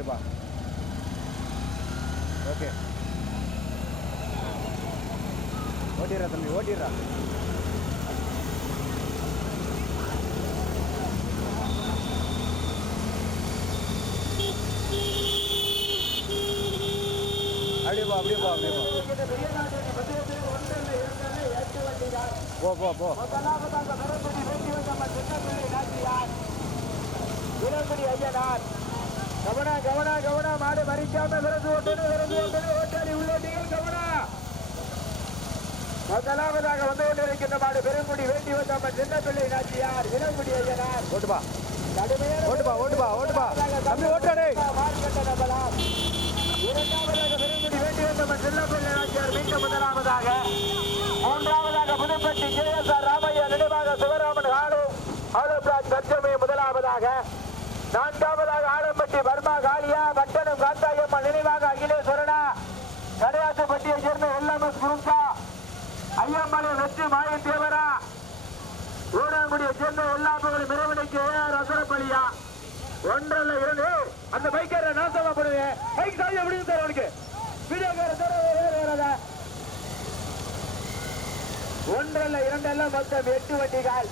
தம்பி இருப்பா ஓகே. ஓட்டிடுறா தம்பி ஓட்டிடுறா. அப்படியே போ அப்படியே போ அப்படியே போ. போ போ போ. ஐயனார். Kavanaugh Kavanaugh Kavanaugh. மாடு மறிக்காம விரது ஓட்டணும் விரது ஓட்டணும். ஓட்டாளி உள்ளோட்டிகள் கவனா. முதலாவதாக வந்து கொண்டிருக்கின்ற மாடு பெருங்குடி வேண்டி வந்தாம சின்ன பிள்ளை நாச்சியார் இளங்குடி ஐயனார். ஓட்டுப்பா. கடுமையான ஓட்டுப்பா ஓட்டுப்பா ஓட்டுப்பா. தம்பி ஓட்டாடே இரண்டாவதாக பெருங்குடி வேண்டி வந்தாம சின்ன பிள்ளை நாச்சியார் மீண்டும் முதலாவதாக. மூன்றாவதாக புதுப்பட்டி கேஎஸ்ஆர் ராமையா நினைவாக சிவராமன் ஆளு ஆலோபிராஜ் சத்தியமே முதலாவதாக. நான்காவதாக ஆலம்பட்டி பர்மா காளியா பட்டணம் காந்தாயம்மா நினைவாக அகிலேஸ்வரனா? கடையாசப்பட்டியை சேர்ந்த எல்எம்எஸ் குருங்கா ஐயம்பாளையம் வெற்றி மாயன் தேவரா ஊனாங்குடியை சேர்ந்த எல்லா பகலும் மிரவணைக்கு ஏஆர் அசரப்பலியா? ஒன்றல்ல இரண்டு. அந்த பைக்கேற நாசமா போடுங்க பைக் சாவி எப்படி சார் அவனுக்கு. வீடியோக்கார சார் வேற ஒன்றல்ல இரண்டெல்லாம் மொத்தம் எட்டு வண்டிகள்.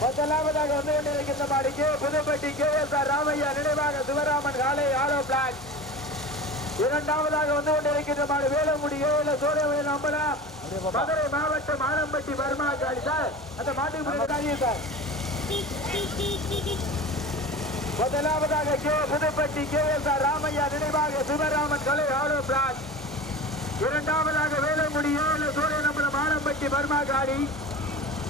முதலாவதாக வந்து கொண்டிருக்கின்ற மாடிக்கு Pudupatti K S R Ramaiah நினைவாக சிவராமன் காலை ஆரோ பிளாக். இரண்டாவதாக வந்து கொண்டிருக்கின்ற மாடு வேலங்குடி ஏழு சோழவேல் அம்பலம் மதுரை மாவட்டம் ஆரம்பட்டி பர்மா காலி சார். அந்த மாட்டுக்கு முன்னாடி சார். முதலாவதாக K Pudupatti K S R Ramaiah நினைவாக சிவராமன் கலை ஆலோ பிளாக். இரண்டாவதாக வேலங்குடி ஏழு சூரியநம்பலம் ஆனம்பட்டி வர்மா காலி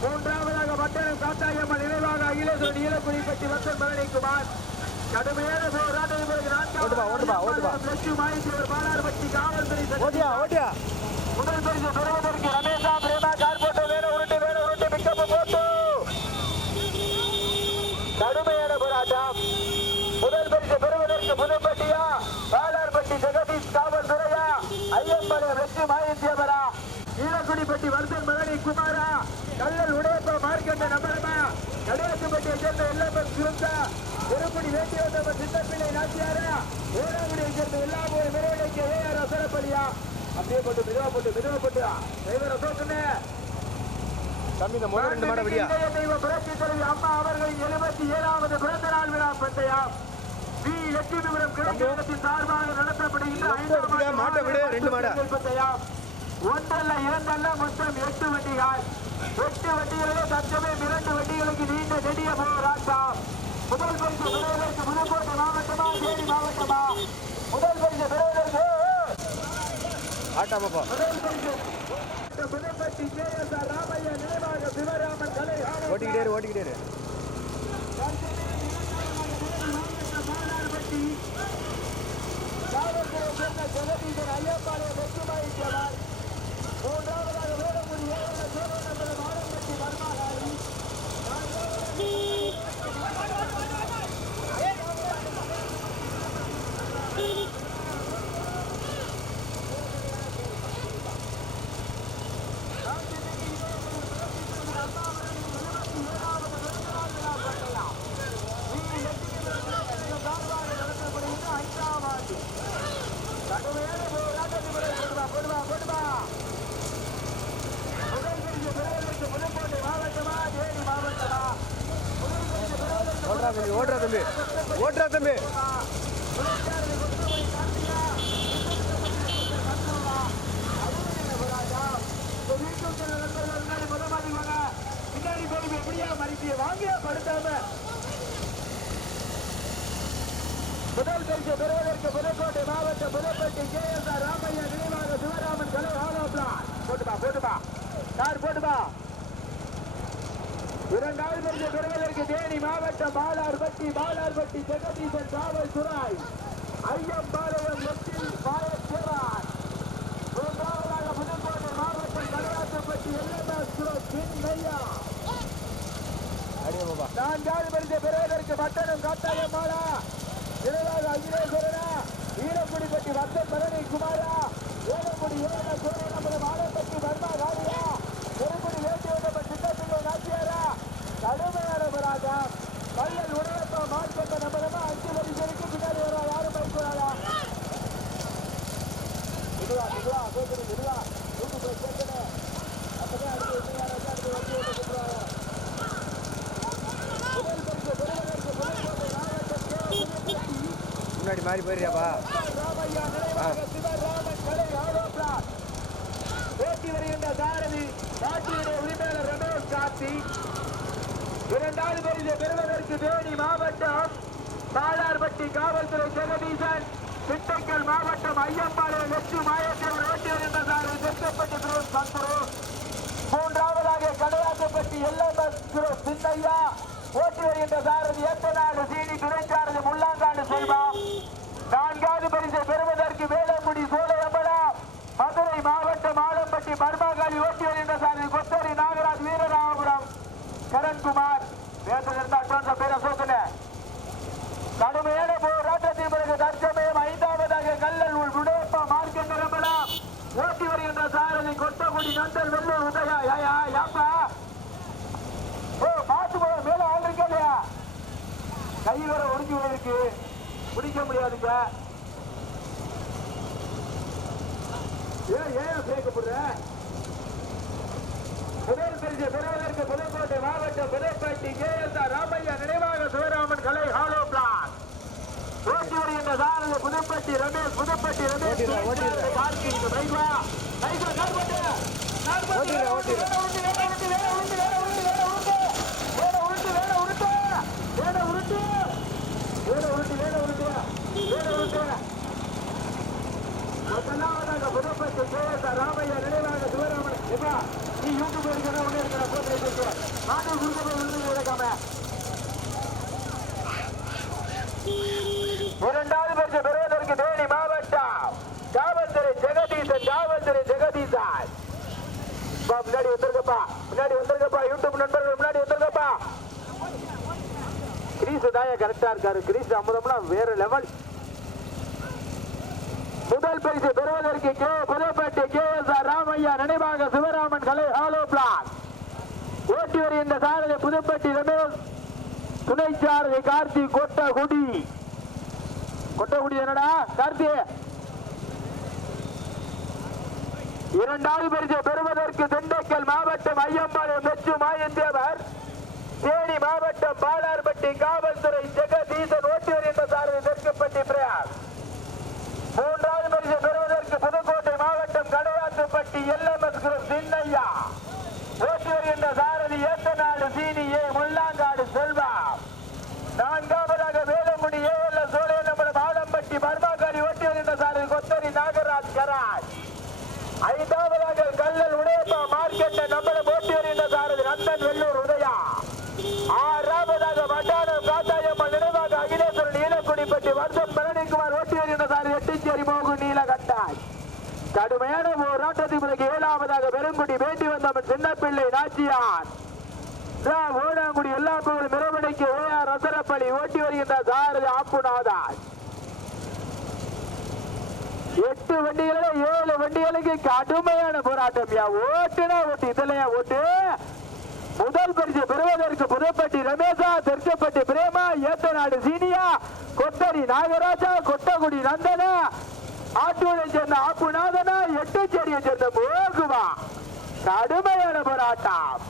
மூன்றாவதாக பட்டணம் காத்தாயம்மன் நினைவாக அகிலேஸ்வரன் ஈழக்குடிப்பட்டி வசன் பழனிக்குமார் கடுமையான போராட்டத்தின் பிறகு. லட்சுமி பாலார்பட்டி காவல்துறை முதல் பரிசு பெறுவதற்கு ரமேஷா பிரேமா கார் போட்டு வேற உருட்டு வேற உருட்டு பிக்கப் போட்டு. கடுமையான போராட்டம். முதல் பரிசு பெறுவதற்கு புதுப்பட்டியா பாலார்பட்டி ஜெகதீஷ் காவல்துறையா ஐயம்பாளையம் வெற்றி மாயந்தியபரா ஈழக்குடிப்பட்டி வர்தன் மகனி குமாரா நம்பரமா சேர்ந்த எல்லப்பன் சுருந்தா திருப்படி வேண்டி வந்தவன் சின்னப்பிள்ளை நாச்சியாரா? ஓடாங்குடியை சேர்ந்த எல்லா போய் விரைவிலைக்கு ஏஆர் அசரப்பலியா அப்படியே போட்டு மெதுவா போட்டு மெதுவா போட்டு டிரைவர் அசோக்குன்னு தம்பி இந்த முதல் ரெண்டு மாடை விடியா. இந்திய தெய்வ புரட்சி தலைவி அம்மா அவர்களின் எழுபத்தி ஏழாவது பிறந்த நாள் விழா பந்தயம். வி. லட்சுமிபுரம் கிழக்கிழக்கத்தின் சார்பாக நடத்தப்படுகின்ற ஐந்தாம் விடு, மாட்டை விடு, ரெண்டு மாடை. பந்தயம். ஒன்றல்ல இரண்டல்ல மொத்தம் எட்டு வண்டிகள். எட்டு வண்டிகளிலே தற்சமயம் இரண்டு வண்டிகளுக்கு நீண்ட நெடிய போராட்டம். முதல் பரிசு பெறுவதற்கு புதுக்கோட்டை மாவட்டமா தேனி மாவட்டமா? முதல் பரிசு பெறுவதற்கு ஆட்டாமப்பா. முதல் பரிசு Pudupatti K S R Ramaiah நினைவாக சிவராமன் கலை ஓட்டிக்கிட்டே ஓட்டிக்கிட்டே இரு காவல்துறை சேர்ந்த ஜெகதீசன் ஐயப்பாளையம் வெற்றுமாயிட்டவர் மூன்றாவதாக வேலங்குடி ஏழு சோழநம்பரம் ஆரம்பட்டி வர்மாகாரி கடுமையான போராட்டத்தை போடுவா போடுவா போடுவா முதல் பிரிவு பெறுவதற்கு புதுக்கோட்டை மாவட்டமா தேனி மாவட்டமா முதல் பிரிவு பெறுவதற்கு ஓட்டுறா தம்பி ஓட்டுறா தம்பி ஓட்டுறா தம்பி பின்னாடி போய் எப்படியா வாங்கியா படுத்தாம? முதல் பரிசு பெறுவதற்கு புதுக்கோட்டை மாவட்டம் Pudupatti K S R Ramaiah நினைவாக சிவராமன் கலை ஆலோசனா. போட்டுமா போட்டுமா சார் போட்டுமா இரண்டாவது பரிசு பெறுவதற்கு தேனி மாவட்டம் பாலார்பட்டி பாலார்பட்டி ஜெகதீசன் காவல் காவல்துறை ஐயம்பாளையம் மத்தியில் பாயச்சேவார் மூன்றாவதாக புதுக்கோட்டை மாவட்டம் கலையாத்தப்பட்டி எல்எம்எஸ் சின்னையா அடியே பாப்பா நான்காவது பரிசு பெறுவதற்கு மட்டனும் காட்டாயம் மாலா. இரவாக அகிலேஸ்வரனா ஈரக்குடி பற்றி வந்த பரணி குமாரா. ஏலக்குடி ஏழன சோழனபுரம் ஆலப்பட்டி வர்மா ராஜா பெருங்குடி வேட்டியோடப்ப சித்தப்பிள்ளை நாச்சியாரா. கடுமையானவராக பள்ளல் உடலப்ப மாற்றப்ப நம்பரமா அஞ்சு வரிசைக்கு பின்னாடி வரா யாரும் பயக்கூடாதா இதுவா இதுவா கோபுரம் இதுவா கூட்டு போய் சேர்க்கணும். அப்பதான் அடுத்து யாராச்சும் அடுத்து வண்டியோட கூப்பிடுவாங்க சிவராமன் கலை ஆலோசனை போட்டி வருகின்ற சாரதி பாட்டியுடைய உரிமையாளர் ரமேஷ் கார்த்தி இரண்டாவது பரிசை பெறுவதற்கு தேனி மாவட்டம் பாலார்பட்டி காவல்துறை ஜெகதீசன் திட்டக்கல் மாவட்டம் ஐயம்பாளையம் லட்சு மாயத்தேவர் ஓட்டி வருகின்ற சாரதி திருத்தப்பட்டி பிரோஸ் சந்துரு மூன்றாவதாக கடையாக்கப்பட்டி எல்எம்எஸ் திரு சின்னையா ஓட்டி வருகின்ற சாரதி ஏத்தநாடு சீனி துணைச்சாரதி முள்ளாங்காடு செல்வா நான்காவது பரிசை பெறுவதற்கு வேலங்குடி சோலையம்பலம் மதுரை மாவட்டம் ஆலம்பட்டி மர்மாகாளி ஓட்டி வருகின்ற சாரதி கொத்தரி நாகராஜ் வீரராமபுரம் கரண்குமார் வேந்தர் அட்வான்ஸ் பேர சோக்கல கடுமையான போராட்டத்தின் பிறகு தற்சமயம் ஐந்தாவதாக கல்லல் உள் உடையப்பா மார்க்கெட் நிரம்பலாம் ஓட்டி வருகின்ற சாரதி கொட்டகுடி நந்தல் வெள்ளூர் உதயா. யாயா யாப்பா? ஓ பாத்து போல மேல ஆள் இருக்கா இல்லையா? கை வர ஒடுங்கி இருக்கு பிடிக்க முடியாதுங்க. ஏன் ஏன் சேர்க்கப்படுற பரிசு பெறுவதற்கு புதுக்கோட்டை மாவட்டம் Pudupatti K S R Ramaiah நினைவாக சிவராமன் கலை ஹாலோ பிளான். ஓட்டி வருகின்ற சாரதி புதுப்பட்டி ரமேஷ் புதுப்பட்டி ரமேஷ். கார்த்திக் பைக்வா பைக்வா கார்பட்டு ஓட்டிடுறா, ஓட்டிடுறா. ராமையா நினைவாக சிவராமன் யூடியூப் இருக்கிற ஒண்ணு இருக்கிற போட்டு வச்சிருக்க நாங்கள் கொடுக்க போய் விழுந்து கிடக்காம இரண்டாவது பரிசு பெறுவதற்கு தேனி மாவட்டம். காவல்துறை ஜெகதீசன் காவல்துறை ஜெகதீசன். பா, முன்னாடி வந்திருக்கப்பா முன்னாடி வந்திருக்கப்பா யூடியூப் நண்பர்கள் முன்னாடி வந்திருக்கப்பா கிரீஸ் தாயா கரெக்டா இருக்காரு. கிரீஸ் அமுதம்லாம் வேற லெவல் முதல் பரிசு பெறுவதற்கு K. Pudupatti K. S R. Ramaiah நினைவாக சிவராமன் கலை ஹாலோ பிளாக் ஓட்டி வருகின்ற சாரதி புதுப்பட்டி ரமேஷ். துணை சாரதி கார்த்தி கொட்டகுடி. கொட்டகுடி என்னடா? கார்த்தி. இரண்டாவது பரிசு பெறுவதற்கு திண்டுக்கல் மாவட்டம் ஐயம்பாளையம் வெச்சு மாயந்தேவர். தேனி மாவட்டம் பாலார்பட்டி காவல்துறை ஜெகதீசன் ஓட்டி வருகின்ற சாரதி தெற்கு பிரயாஸ் மூன்றாவது பரிசு பெறுவதற்கு புதுக்கோட்டை மாவட்டம் கடையாத்துப்பட்டி எல்எம்எஸ் சின்னையா ஓட்டி வருகின்ற சாரதி ஏத்தநாடு சீனி ஏ முள்ளாங்காடு செல்வா நான்காவதாக வேலங்குடி ஏஎல்ல சோழையநம்பலம் ஆலம்பட்டி பர்மாக்காரி ஓட்டி வருகின்ற சாரதி கொத்தரி நாகராஜ் கராஜ் ஐந்தாவதாக கல்லல் உடையப்பா மார்க்கெட்ட நம்மள ஓட்டி வருகின்ற சாரதி நந்தன் வெள்ளூர் உதயா ஆறாவதாக வட்டானம் காத்தாயம்மன் நினைவாக அகிலேஸ்வரன் நீலக்குடிப்பட்டி வருஷம் பழனிக்குமார் ஓட்டி வருகின்ற சாரதி எட்டிச்சேரி மோகு நீலகட்டாய் கடுமையான போராட்டத்தின் பிறகு ஏழாவதாக பெருங்குடி வேண்டி வந்தவன் சின்னப்பிள்ளை நாச்சியார் ஓடாங்குடி எல்லா புகழும் மிரவணைக்கு ஓயார் ரசரப்பள்ளி ஓட்டி வருகின்ற சாரதி ஆப்புநாதார் எட்டு வண்டிகள ஏழு வண்டிகளுக்கு கடுமையான போராட்டம் யா ஓட்டுனா ஓட்டு இதுலயா ஓட்டு முதல் பரிசு பெறுவதற்கு புதுப்பட்டி ரமேஷா தெற்கப்பட்டி பிரேமா ஏத்தநாடு சீனியா கொத்தரி நாகராஜா கொட்டகுடி நந்தனா ஆட்டூரை சேர்ந்த ஆப்புநாதனா எட்டுச்சேரியை சேர்ந்த மோகுவா கடுமையான போராட்டம்.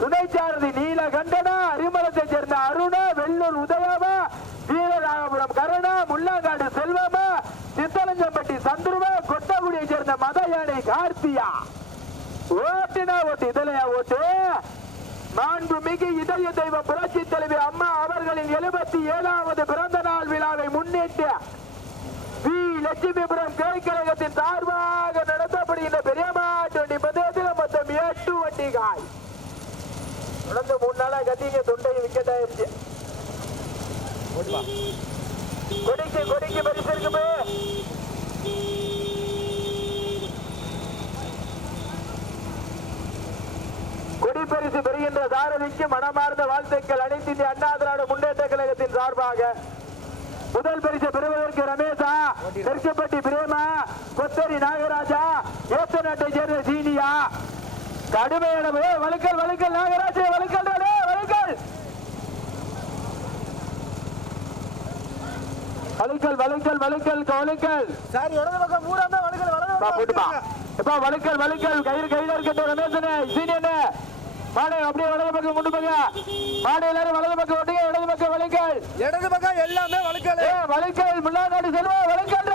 துணை சாரதி நீலகண்டனா அரிமலத்தை சேர்ந்த அருணா வெள்ளூர் உதயாவா வீரராகபுரம் கருணா முள்ளாங்காடு செல்வமா சித்தலஞ்சம்பட்டி சந்துருவா கொட்டகுடியை சேர்ந்த மத யானை கார்த்தியா. ஓட்டுனா ஓட்டு இதுலயா ஓட்டு? மாண்புமிகு இதய தெய்வம் புரட்சி தலைவி அம்மா அவர்களின் எழுபத்தி ஏழாவது பிறந்த நாள் விழாவை முன்னிட்டு வி. லட்சுமிபுரம் கிளைக்கழகத்தின் சார்பாக நடத்தப்படுகின்ற பெரியமாட்டு வண்டி பந்தயத்தில் மொத்தம் எட்டு வண்டிகாய் தொடர்ந்து மூணு நாளா கத்திங்க தொண்டை விக்கெட் ஆயிடுச்சு. கொடிக்கு கொடிக்கு பரிசு இருக்குமே பரிசு பெறுகின்ற சாரதிக்கு மனமார்ந்த வாழ்த்துக்கள். அனைத்து இந்திய அண்ணா திராவிட முன்னேற்ற கழகத்தின் சார்பாக முதல் பரிசு பெறுவதற்கு ரமேஷா தெற்குப்பட்டி பிரேமா கொத்தரி நாகராஜா ஏத்தநாட்டை சேர்ந்த சீனியா. கடுமையான வழுக்கல் வழுக்கல் நாகராஜா வழுக்கல் வழுக்கல். வழுக்கல் வழுக்கல் வழுக்கல் வழுக்கல் சார் இடது பக்கம் தான் வழுக்கல் வலது போட்டுப்பா. எப்பா வழுக்கல். வழுக்கல் கயிறு கையில இருக்கட்டும் ரமேசனே சீனியனே. மாடு அப்படியே வலது பக்கம் கொண்டு போங்க. மாடு எல்லாரும் வலது பக்கம் ஓட்டுங்க இடது பக்கம் வலி வளைக்கல் இடது பக்கம் எல்லாமே வழுக்கல் ஏ வளைக்கல் முன்னாடி செல்வா வளைக்கல்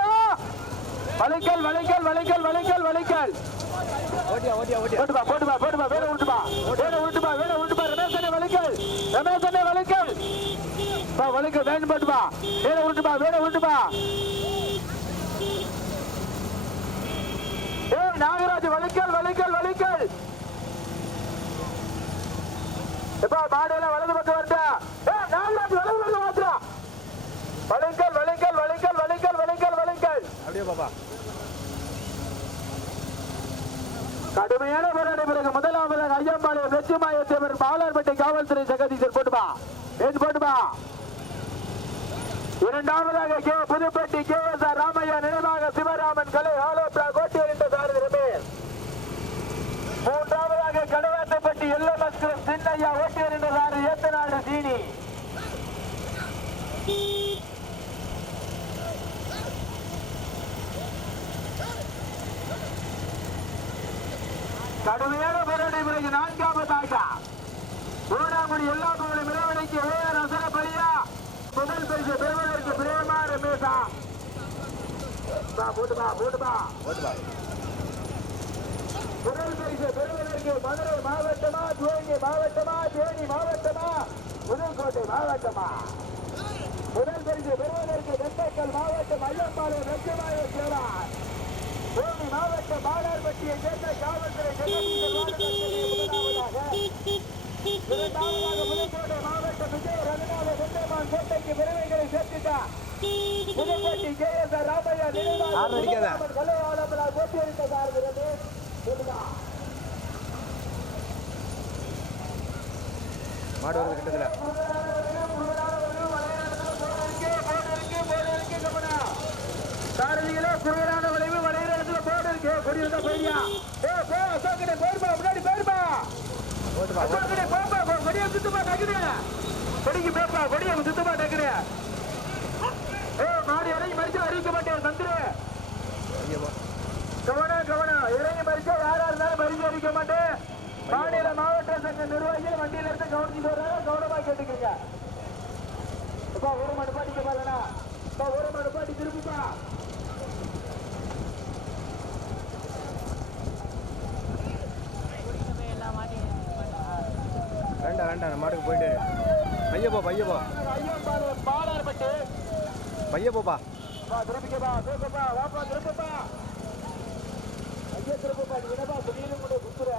வளைக்கல் வளைக்கல் வளைக்கல் வளைக்கல் வளைக்கல் ஓட்டியா ஓட்டியா ஓட்டியா. போட்டுப்பா போட்டுப்பா போட்டுப்பா வேலை விட்டுப்பா வேலை விட்டுப்பா வேலை விட்டுப்பா ரமேசனே வளைக்கல் ரமேசனே வளைக்கல் பா வளைக்கல் வேணும் போட்டுப்பா. வேலை விட்டுப்பா வேலை விட்டுப்பா ஏ நாகராஜ் வளைக்கல் வளைக்கல் வளைக்கல் வலது பக்கம் நாகராஜ் வலது பக்கம் மாத்திரா அப்படியே பாப்பா. கடுமையான போராட்ட பிறகு முதலாவதாக ஐயம்பாளையம் வெற்றிமாயத்தேவர் பாலார்பேட்டை காவல்துறை ஜெகதீசர் போட்டுமா ஏன் போட்டுமா இரண்டாவதாக K. Pudupatti K. S. R. Ramaiah நினைவாக சிவராமன் கலை ஆலோப்ரா கோட்டியர் என்ற சாரதி ரமேஷ். மூன்றாவதாக கடவாட்டப்பட்டி எல்எம்எஸ் சின்னையா ஓட்டி என்ற சாரதி ஏத்தநாடு சீனி. கடுமையான போராட்ட பிறகு நான்காவதாக ஊராங்குடி எல்லா புகழும் இறைவனைக்கு ஓயர் அசர முதல் பரிசு பெறுவதற்கு பிரேமா ரமேஷா பா போட்டுப்பா போட்டுப்பா முதல் பரிசு பெறுவதற்கு மதுரை மாவட்டமா தேனி மாவட்டமா தேனி மாவட்டமா புதுக்கோட்டை மாவட்டமா? முதல் பரிசு பெறுவதற்கு திண்டுக்கல் மாவட்டம் ஐயம்பாளையம் வெற்றிமாய சேரார் தேனி மாவட்டம் பாலார்பட்டியை சேர்ந்த காவல்துறை முதலாவதாக. புதுக்கோட்டை மாவட்டம் விஜய ரகுநாத வெந்தமான் கோட்டைக்கு பெருமைகளை சேர்த்துட்டார். Pudukkottai K S R Ramaiah. நினைவாக கலைவாளர்களால் போட்டியளித்த சார்கிறது மாடு வருது கிட்டத்துல. சாரதிகளே குறையான விளைவு வளையிற இடத்துல போடு. இருக்கு கொடி வந்தா போயிடியா. ஏ போ அசோக்கனே போயிருப்பா முன்னாடி போயிருப்பா அசோக்கனே போப்பா போ, கொடியை சுத்தமா டக்குனு கொடிக்கு போப்பா கொடியை சுத்தமா டக்குனு ஏ மாடி இறங்கி மறிச்சு அறிவிக்க மாட்டேன் போ. கவனம் கவனம். இறங்கி மாட்டேன் மாநில மாவட்ட சங்க நிர்வாகிகள் வண்டியில இருந்து கவனிச்சுட்டு வர்றாங்க கவனமா கேட்டுக்கங்க. அப்பா ஒரு மணி பாட்டிக்க பாருங்கண்ணா. அப்பா ஒரு மணி பாட்டி திரும்பிப்பா வேண்டாம் வேண்டாம் மாட்டுக்கு போயிட்டு இரு. பைய போ பைய போ. ஐயம்பாளையம் பாலார்பட்டு பைய போப்பா. வா திரும்பிக்கப்பா திருப்பப்பா வாப்பா திருப்பப்பா ஐயா பாத்தீங்கன்னா நீ கூட குத்துற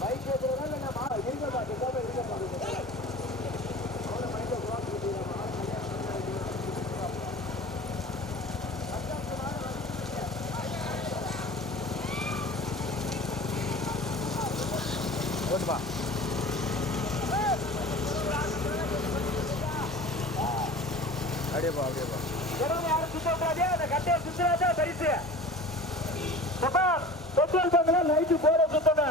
பைக் ஏத்துறதா இல்ல நான் மா இருக்கப்பா கேட்காம இருக்கப்பா அவனை மைண்ட்ல குவாஸ் ஓட்டுப்பா அப்படியே போ அப்படியே போ கடவுள் யாரும் சுத்த விடாதே அந்த கட்டையை சுத்துறாதா பரிசு அப்பா பெட்ரோல் பங்க்ல நைட்டு போற சுத்தன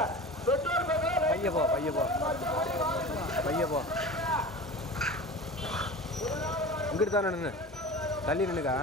பெட்ரோல் பங்க்ல பைய போ பைய போ பைய போ இங்கிட்டு தான் நின்று தள்ளி நின்றுக்கா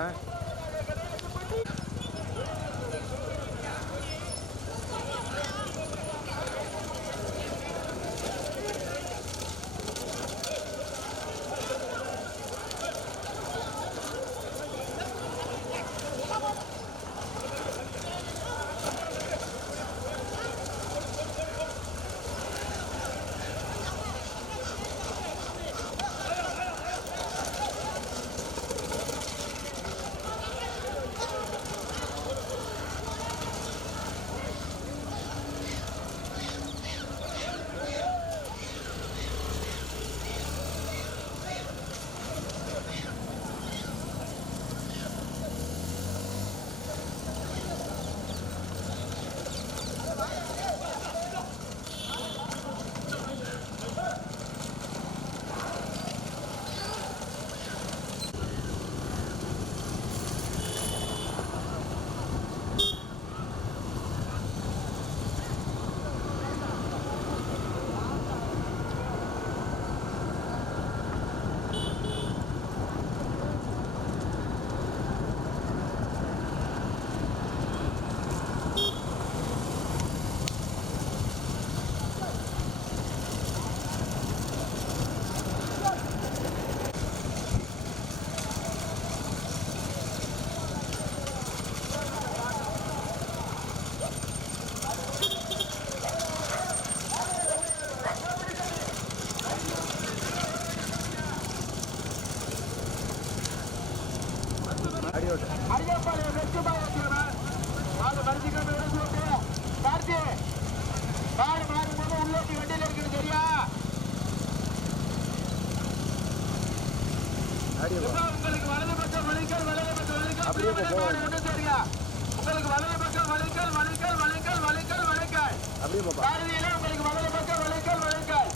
வலிக்கல் அப்படியே போப்பா பாரதியில உங்களுக்கு வலது பக்கம் வலிக்கல் வலிக்கல்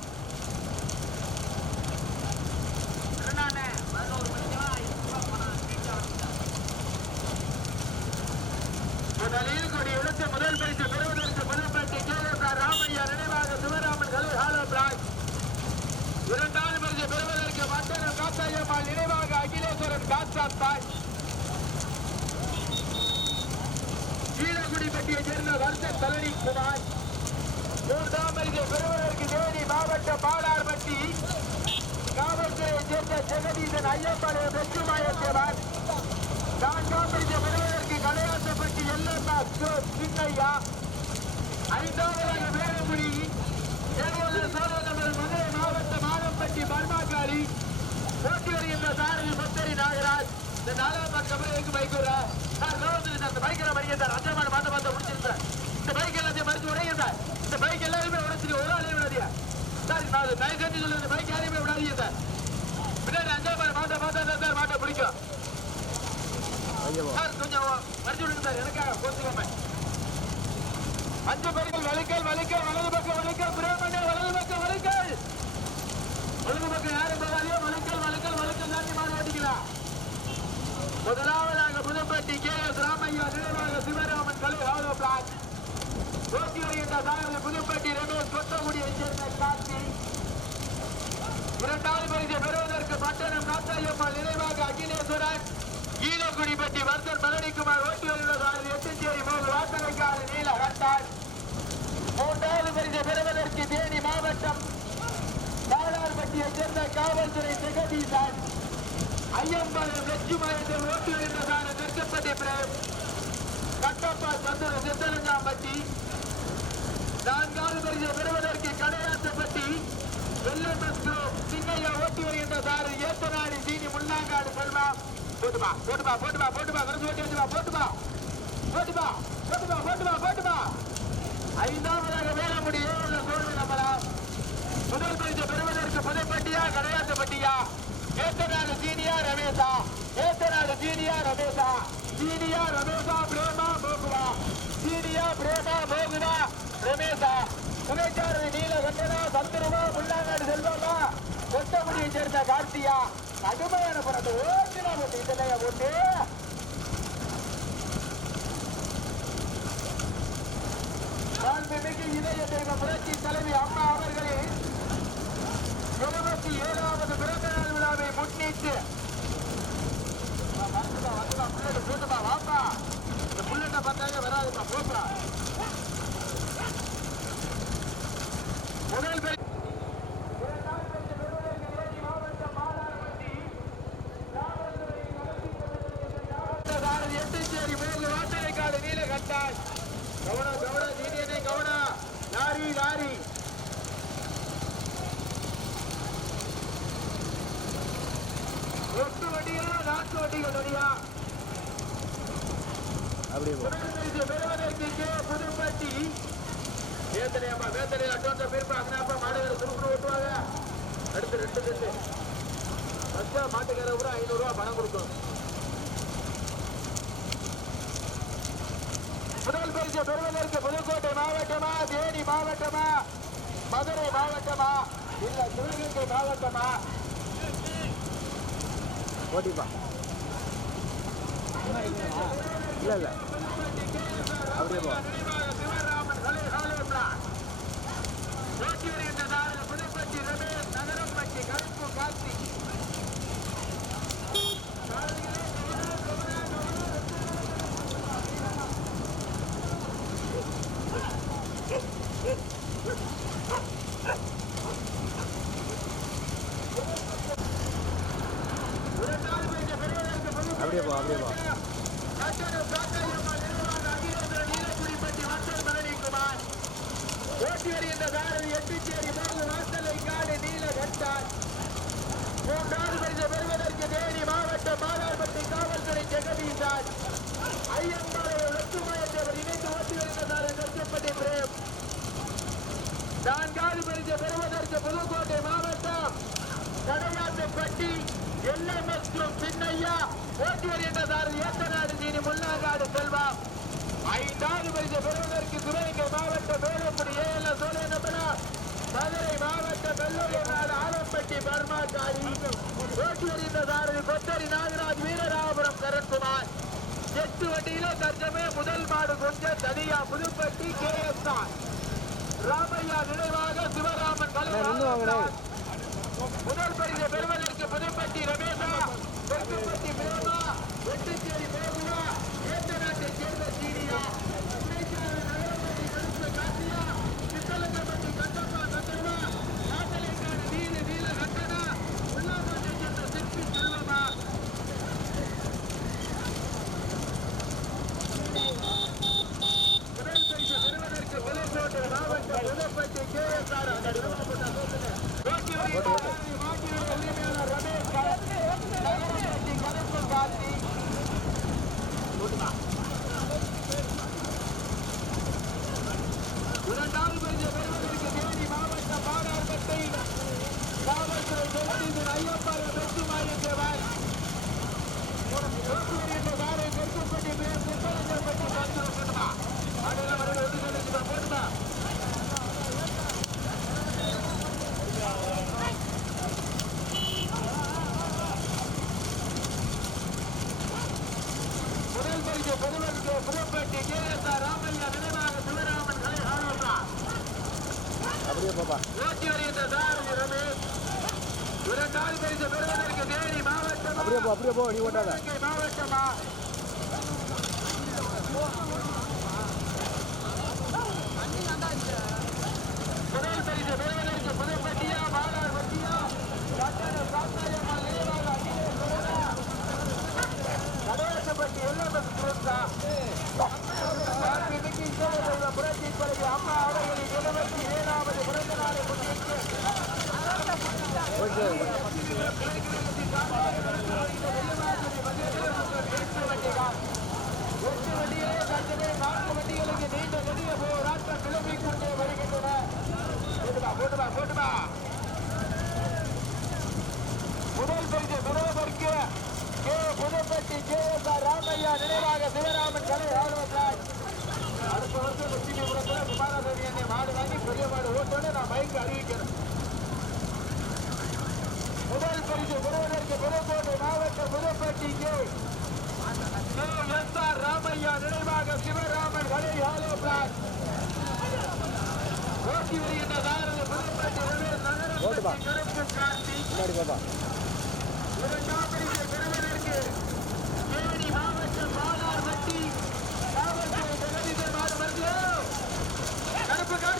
என்னண்ணே, பதினோரு மணிக்கெல்லாம் இப்ப பணம் கேட்க ஆரம்பிச்சாங்க. முதலில் கொடி எடுத்து முதல் பரிசு பெறுவதற்கு Pudupatti K S R Ramaiah நினைவாக சிவராமன் கலை ஹாலோ பிராய் இரண்டாவது பரிசு பெறுவதற்கு மண்டலம் காத்தாயம்மாள் நினைவாக அகிலேஸ்வரன் காசாத் தாய் கீழக்குடிப்பட்டியை சேர்ந்த வருஷன் தலனி குமார் மூன்றாம் பரிசு பெறுவதற்கு தேனி மாவட்ட பாலார்பட்டி காவல்துறையை சேர்ந்த ஜெகதீசன் ஐயப்பாளையம் வெற்றுமாயத்தேவர் நான்காம் பரிசு பெறுவதற்கு கலையாசப்பட்டி எல்லப்பா சின்னையா ஐந்தாவதாக வேலுமணி ஏழுவத சோழநகர் மதுரை மாவட்டம் ஆலம்பட்டி பர்மாக்காரி போட்டி வருகின்ற சாரதி முத்தரி நாகராஜ் இந்த நாலாம் பக்கம் எங்க பைக்குற சார் கவர்ந்து அந்த பைக்கிற மணியை அஞ்சமான மாத்த மாத்த முடிச்சிருந்தேன் இந்த பைக் எல்லாத்தையும் மறுத்து உடையுங்க சார். இந்த பைக் எல்லாருமே உடைச்சிட்டு ஒரு ஆளையும் விடாதீங்க. சார் நான் தயவு செஞ்சு சொல்லுங்க இந்த பைக் யாரையுமே விடாதீங்க சார். பின்னாடி அஞ்சாமான மாத்த மாத்த சார் மாட்ட பிடிக்கும். ஐயா போ சார் கொஞ்சம் மறைச்சு விடுங்க சார். எனக்காக கொஞ்சம் அஞ்சு பேர்கள் வலிக்கல் வலிக்கல் வலது பக்கம் வலிக்கல் பிரேமனே வலது பக்கம் வலிக்கல். வலது பக்கம் யாரும் போகாதே வலிக்கல் வலிக்கல் வலிக்கல் தாண்டி மாறி ஓட்டிக்கலாம். முதலாவதாக புதுப்பட்டி கே எஸ் ராமையா நினைவாக சிவராமன் கலை ஹாலோ பிளாக். ஓட்டி வருகின்ற சாரதி புதுப்பட்டி ரமேஷ் கொத்தகுடியை சேர்ந்த கார்த்தி. இரண்டாவது பரிசை பெறுவதற்கு பட்டணம் நாத்தாயம்மாள் நினைவாக அகிலேஸ்வரன். ஈழக்குடிப்பட்டி வர்தன் மலனிக்குமார் ஓட்டி வருகிற சாரதி எட்டுச்சேரி மூன்று வாசனைக்கார நீல கட்டாள் மூன்றாவது பரிசை பெறுவதற்கு தேனி மாவட்டம் பாலார்பட்டியை சேர்ந்த காவல்துறை ஜெகதீசன் ஐயம்பாளையம் லட்சுமாயத்தில் ஓட்டி வருகின்ற சாரதி தெற்கப்பட்டி பிரேம் கட்டப்பா சந்திர நான்காவது பரிசை பெறுவதற்கு கடையாற்றப்பட்டி வெள்ளை மஸ்கோ சிங்கையா ஓட்டி வருகின்ற சாரு சீனி முன்னாங்காடு செல்வா. போட்டுமா போட்டுமா போட்டுமா போட்டுமா ஓட்டி வச்சுமா போட்டுமா போட்டுமா போட்டுமா போட்டுமா போட்டுமா ஐந்தாவதாக வேளாமுடி ஏழு சோழ நம்மளா. முதல் பரிசு பெறுவதற்கு புதைப்பட்டியா கடையாற்றப்பட்டியா ஏத்தனாடு சீனியா ரமேஷா? ஏத்தனாடு சீனியா ரமேஷா சீனியா ரமேஷா பிரேமா மோகுவா சீனியா பிரேமா மோகுவா ரமேஷா துணைச்சாரதி நீலகண்டனா சந்திரமா முள்ளாங்காடு செல்வமா கொட்டமுடியை சேர்ந்த கார்த்தியா கடுமையான படம் ஓட்டுனா போட்டு இதனையா போட்டு. மாண்புமிகு இதய தெய்வ புரட்சி தலைவி அம்மா அவர்களே எழுபத்தி ஏழாவது பிறந்த நாள் விழாவை முன்னிட்டு வந்துடா வந்துடா புல்லட் போட்டுப்பா வாப்பா இந்த புல்லட்டை பார்த்தாலே வராதுப்பா போப்பா முதல் பெரிய எட்டுச்சேரி மூன்று வாசனைக்காடு நீல கட்டாய் கவனம் கவனம் நீதியனை கவனம் லாரி லாரி எட்டு வண்டியா நான்கு வண்டிகள் வண்டியா அப்படியே போ புதுப்பட்டி பெறுவதற்கு கே புதுப்பட்டி வேத்தனையாப்பா வேத்தனை அட்டோட்ட பேருப்பா அங்கனாப்பா மாடுகளை சுருக்குன்னு ஓட்டுவாங்க அடுத்து ரெண்டு ரெண்டு வச்சா மாட்டுக்கார கூட ஐநூறுரூவா பணம் கொடுக்கும் முதல் பரிசு பெறுவதற்கு புதுக்கோட்டை மாவட்டமா? தேனி மாவட்டமா மதுரை மாவட்டமா? இல்ல சிவகங்கை மாவட்டமா ஓட்டிப்பா இல்ல. இல்ல அப்படியே போ. நினைவாக சிவராமன் கலை ஹாலேப்லா ஓட்டி புதுப்பட்டி ரமேஷ் Gracias. மூன்றாவது பரிசு பெறுவதற்கு Onartay'ı da vermedik.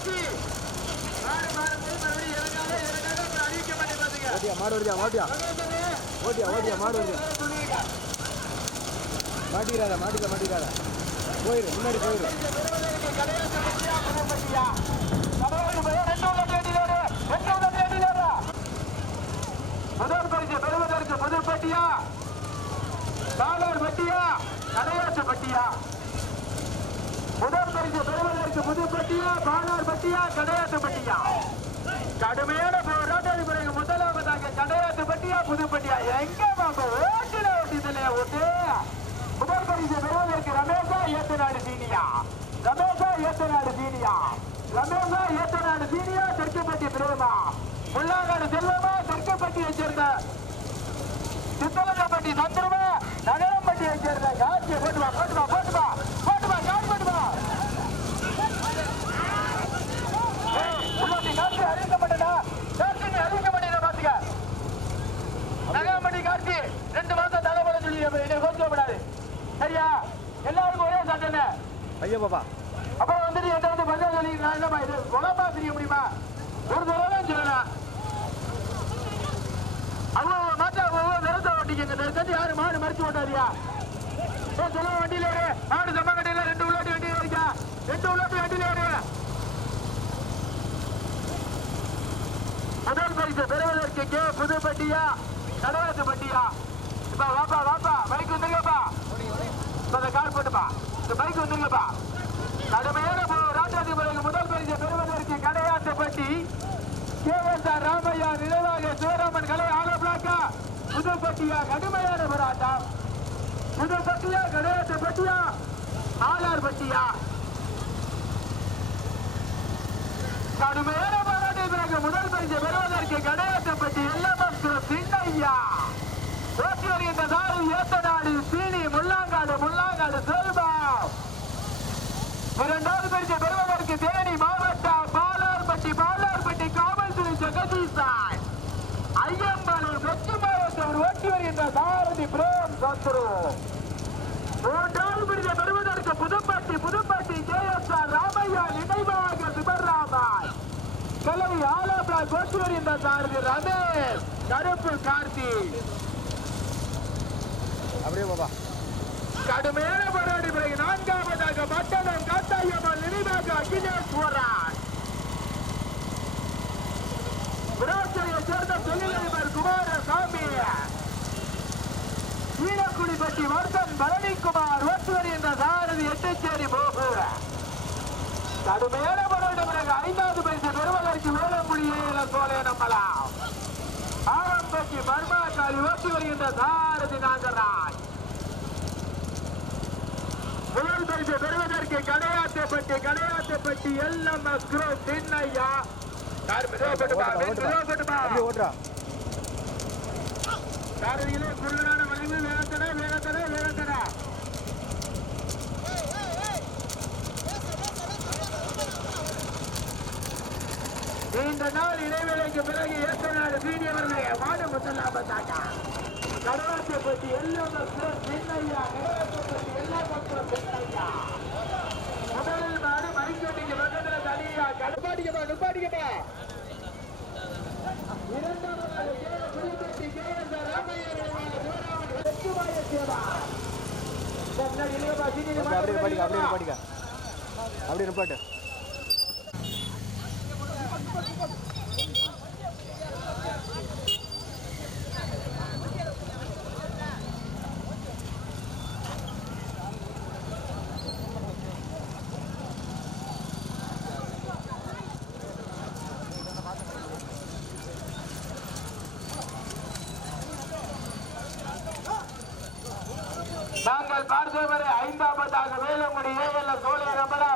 மாற்றி மாடு மாறும்போது மறுபடியும் இறங்காத இறங்காத அப்புறம் அறிவிக்க மாட்டேன் பாத்துங்க ஓட்டியா மாடு ஓடியா ஓட்டியா? ஓட்டியா மாடு ஓடியா? மாட்டிக்கிறாத மாட்டிக்க மாட்டிக்கிறாத போயிரு முன்னாடி போயிரு. முதல் புதுப்பட்டியா? பட்டியா? கடையாச பட்டியா? பரிசு பெறுவதற்கு புதுப்பட்டியா பாலார் பட்டியா கடையாத்து கடுமையான போராட்டம். பிறகு முதலாவதாக கடையாத்து பட்டியா புதுப்பட்டியா எங்க பாப்பா ஓட்டுல ஓட்டிதலே ஓட்டு. முதல் பரிசு பெறுவதற்கு ரமேஷா ஏத்தநாடு சீனியா? ரமேஷா ஏத்தநாடு சீனியா? ரமேஷா ஏத்தநாடு சீனியா தெற்குப்பட்டி பிரேமா முள்ளாங்காடு செல்லமா தெற்குப்பட்டியை சேர்ந்த சித்தலங்கப்பட்டி சந்திரமா நகரம்பட்டியை சேர்ந்த காட்சியை போட்டு போட்டு ஐயோ பாபா அப்புறம் வந்துட்டு என்கிட்ட வந்து பஞ்சாப் சொல்லி நான் என்னப்பா இது? குணப்பா தெரிய முடியுமா ஒரு தடவை தான் சொல்லலாம் அவ்வளோ மாட்டா அவ்வளோ நிறத்த ஓட்டிங்க இந்த நிறத்தி யாரு மாடு மறிச்சு ஓட்டாதியா ஓ சொல்ல வண்டியில ஒரு மாடு சம்ம கடையில் ரெண்டு உள்ளாட்டி வண்டி இருக்கா ரெண்டு உள்ளாட்டி வண்டியில ஒரு முதல் பரிசு பெறுவதற்கு கே. புது பட்டியா நடராசு பட்டியா இப்ப வாப்பா வாப்பா பைக் வந்துருங்கப்பா. இப்ப அந்த கார் போட்டுப்பா. இந்த பைக் வந்துருங்கப்பா. பரிசு பெறுவதற்கு Kadaiyattupatti K S R Ramaiah நினைவாக சிவராமன் கலை ஆலப்பிளாக்கா புதுப்பட்டியா கடுமையான போராட்டம். புதுப்பட்டியா கடையாட்டுப்பட்டியா ஆளார் பட்டியா. கடுமையான போராட்டம் பிறகு முதல் பரிசு பெறுவதற்கு கடையாட்டுப்பட்டி எல்லாம் சின்னையா ஓட்டி வருகின்ற நாடு ஏத்தநாடு சீனி முள்ளாங்காடு முள்ளாங்காடு செல்வம் இரண்டாவது பரிசு பெறுவதற்கு தேனி மாவட்டம் பாலார்பட்டி பாலார்பட்டி காவல்துறை ஜெகதீசாய் ஐயம்பலூர் வெற்றி மாவட்டம் ஓட்டி வருகின்ற சாரதி பிரேம் சத்ரு. மூன்றாவது பெறுவதற்கு புதுப்பட்டி புதுப்பட்டி ஜேஎஸ்ஆர் ராமையா நினைவாக சிவராமாய் கிளவி ஆலாபுரா கோட்டி வருகின்ற சாரதி ரமேஷ் கருப்பு கார்த்தி. அப்படியே பாப்பா. கடுமையான போராடி பிறகு நான்காவதாக பட்டணம் காத்தாயம்மாள் நினைவாக அகிலேஸ்வரன் விராசரியை சேர்ந்த தொழிலதிபர் குமாரசாமி ஈழக்குடிப்பட்டி வர்த்தன் பழனிக்குமார் ஒருவர் என்ற சாரதி எட்டுச்சேரி போகு. கடுமையான போராட்ட பிறகு ஐந்தாவது பரிசு பெறுவதற்கு வேளங்குடியே சோழ நம்பலாம். ஆரம்பத்தி பர்மா காலி ஓட்டி வருகின்ற சாரதி நாகராஜ். முதல் பரிசு பெறுவதற்கு கடையாற்றப்பட்டி கடையாற்றப்பட்டி எல்லாம் சின்னையா யார் மிதவப்பட்டுமா மிதவப்பட்டுமா அப்படியே ஓட்டுறா சாரதிகளே குருடனான வலிமை வேகத்தட வேகத்தட வேகத்தட நீண்ட நாள் இடைவேளைக்கு பிறகு ஏற்கனவே சீனியவர்களை கடவாட்டை பற்றி எல்லா எல்லாம் சின்னையா. கடவாச்சப்பட்டி எல்லாம் சின்னையா முதலில் மாடு மணிக்கட்டிக்கு பக்கத்தில் தனியா கடுப்பாடிக்கமா நிப்பாடிக்கமா இரண்டாவது கேர புலிப்பட்டி கேரந்த ராமையர் வெற்றுமாய சேவா முன்னாடி இல்லையப்பா சீனியர் ஓகே அப்படியே படிக்க அப்படியே படிக்க அப்படியே நிப்பாட்டு.